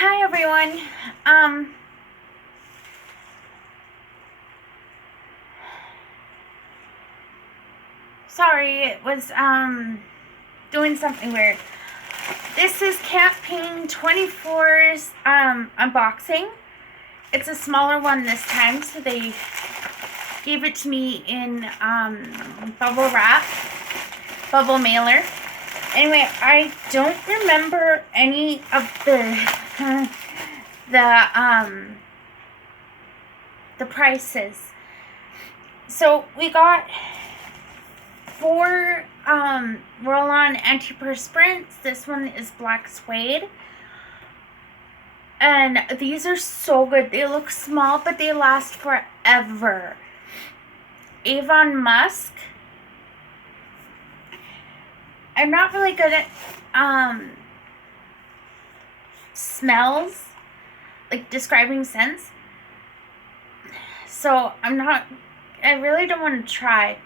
Hi everyone. Sorry, it was doing something weird. This is Campaign 24's unboxing. It's a smaller one this time, so they gave it to me in bubble wrap, bubble mailer. Anyway, I don't remember any of the prices. So we got 4 roll-on antiperspirants. This one is black suede. And these are so good. They look small, but they last forever. Avon Musk. I'm not really good at smells, like describing scents. So I really don't want to try.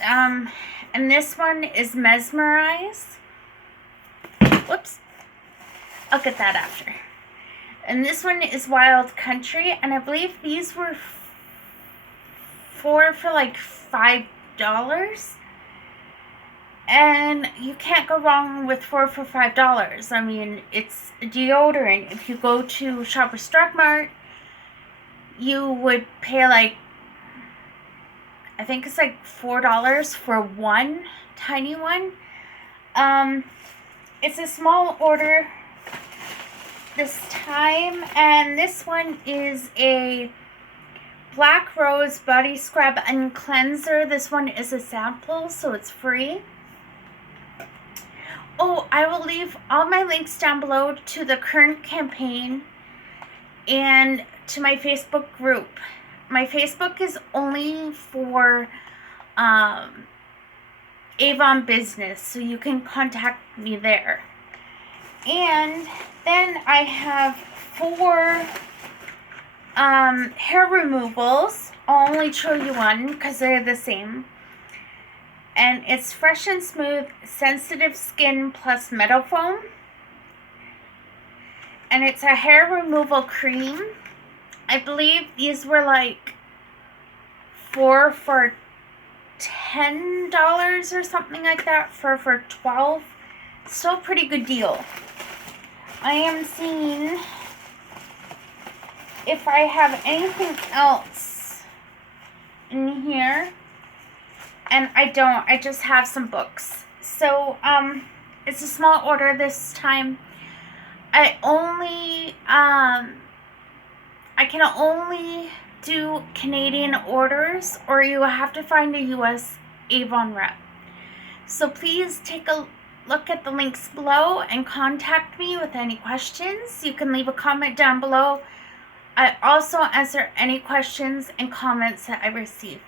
And this one is Mesmerize. Whoops. I'll get that after. And this one is Wild Country, and I believe these were 4 for like $5. And you can't go wrong with 4 for $5. I mean, it's deodorant. If you go to Shoppers Drug Mart, you would pay like, I think it's like $4 for one tiny one. It's a small order this time, and this one is a Black Rose Body Scrub and Cleanser. This one is a sample, so it's free. Oh, I will leave all my links down below to the current campaign and to my Facebook group. My Facebook is only for Avon business, so you can contact me there. And then I have 4 hair removals. I'll only show you one because they're the same. And it's Fresh and Smooth Sensitive Skin Plus Meadow Foam. And it's a hair removal cream. I believe these were like 4 for $10 or something like that. 4 for $12. Still a pretty good deal. I am seeing if I have anything else in here. And I don't. I just have some books. So, it's a small order this time. I can only do Canadian orders, or you have to find a US Avon rep. So please take a look at the links below and contact me with any questions. You can leave a comment down below. I also answer any questions and comments that I receive.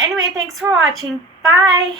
Anyway, thanks for watching. Bye!